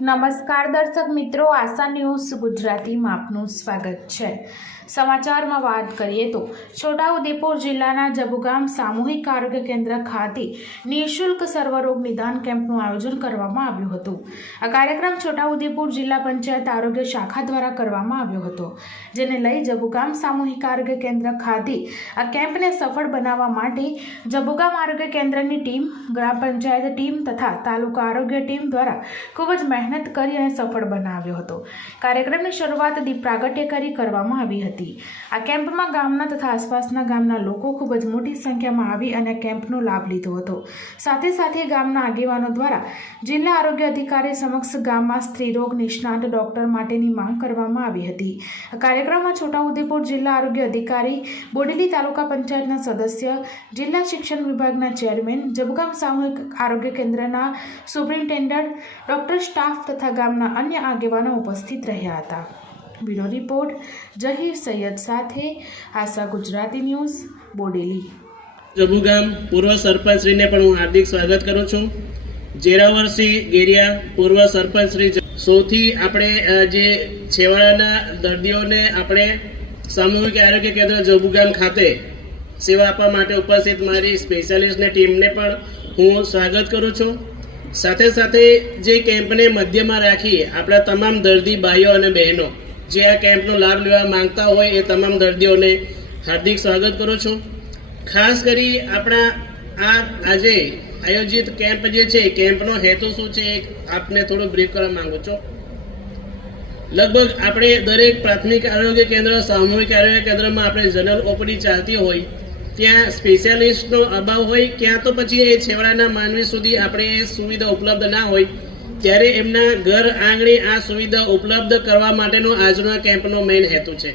નમસ્કાર દર્શક મિત્રો, આશા ન્યૂઝ ગુજરાતીમાં આપનું સ્વાગત છે. સમાચારમાં વાત કરીએ તો છોટાઉદેપુર જિલ્લાના જબુગામ સામૂહિક આરોગ્ય કેન્દ્ર ખાતે નિઃશુલ્ક સર્વરોગ નિદાન કેમ્પનું આયોજન કરવામાં આવ્યું હતું. આ કાર્યક્રમ છોટાઉદેપુર જિલ્લા પંચાયત આરોગ્ય શાખા દ્વારા કરવામાં આવ્યો હતો, જેને લઈ જબુગામ સામૂહિક આરોગ્ય કેન્દ્ર ખાતે આ કેમ્પને સફળ બનાવવા માટે જબુગામ આરોગ્ય કેન્દ્રની ટીમ, ગ્રામ પંચાયત ટીમ તથા તાલુકા આરોગ્ય ટીમ દ્વારા ખૂબ જ મહેનત કરી અને સફળ બનાવ્યો હતો. કાર્યક્રમની શરૂઆત દીપ પ્રાગટ્ય કરી કરવામાં આવી હતી. આ કેમ્પમાં ગામના તથા આસપાસના ગામના લોકો ખૂબ જ મોટી સંખ્યામાં આવી અને કેમ્પનો લાભ લીધો હતો. સાથે સાથે ગામના આગેવાનો દ્વારા જિલ્લા આરોગ્ય અધિકારી સમક્ષ ગામમાં સ્ત્રીરોગ નિષ્ણાત ડોક્ટર માટેની માંગ કરવામાં આવી હતી. આ કાર્યક્રમમાં છોટાઉદેપુર જિલ્લા આરોગ્ય અધિકારી, બોડેલી તાલુકા પંચાયતના સદસ્ય, જિલ્લા શિક્ષણ વિભાગના ચેરમેન, જબગામ સામૂહિક આરોગ્ય કેન્દ્રના સુપ્રિન્ટેન્ડન્ટ, ડોક્ટર સ્ટાફ તથા ગામના અન્ય આગેવાનો ઉપસ્થિત રહ્યા હતા. બ્યુરો રિપોર્ટ, જહીર સૈયદ સાથે આશા ગુજરાતી ન્યૂઝ, બોડેલી. જબુગામ પૂર્વ સરપંચશ્રીને પણ હું હાર્દિક સ્વાગત કરું છું. જેરાવરસિંહ ગેરિયા પૂર્વ સરપંચશ્રી સૌથી આપણે જે છેવાડાના દર્દીઓને આપણે સામૂહિક આરોગ્ય કેન્દ્ર જબુગામ ખાતે સેવા આપવા માટે ઉપસ્થિત મારી સ્પેશિયાલિસ્ટની ટીમને પણ હું સ્વાગત કરું છું. સાથે સાથે જે કેમ્પને મધ્યમાં રાખી આપણા તમામ દર્દી ભાઈઓ અને બહેનો, જે આ કેમ્પનો લાભ લેવા માંગતા હોય એ તમામ દર્દીઓને હાર્દિક સ્વાગત કરું છું. ખાસ કરી આપણા આ આજે આયોજિત કેમ્પ જે છે કેમ્પનો હેતુ શું છે આપને થોડું બ્રીફ કરવા માંગુ છું. લગભગ આપણે દરેક પ્રાથમિક આરોગ્ય કેન્દ્ર, સામૂહિક આરોગ્ય કેન્દ્રમાં આપણે જનરલ ઓપીડી ચાલતી હોય ત્યાં સ્પેશિયાલિસ્ટનો અભાવ હોય, ક્યાં તો પછી એ છેવાડાના માનવી સુધી આપણે એ સુવિધા ઉપલબ્ધ ના હોય, ત્યારે એમના ઘર આંગણે આ સુવિધા ઉપલબ્ધ કરવા માટેનો આજનો કેમ્પનો મેઇન હેતુ છે.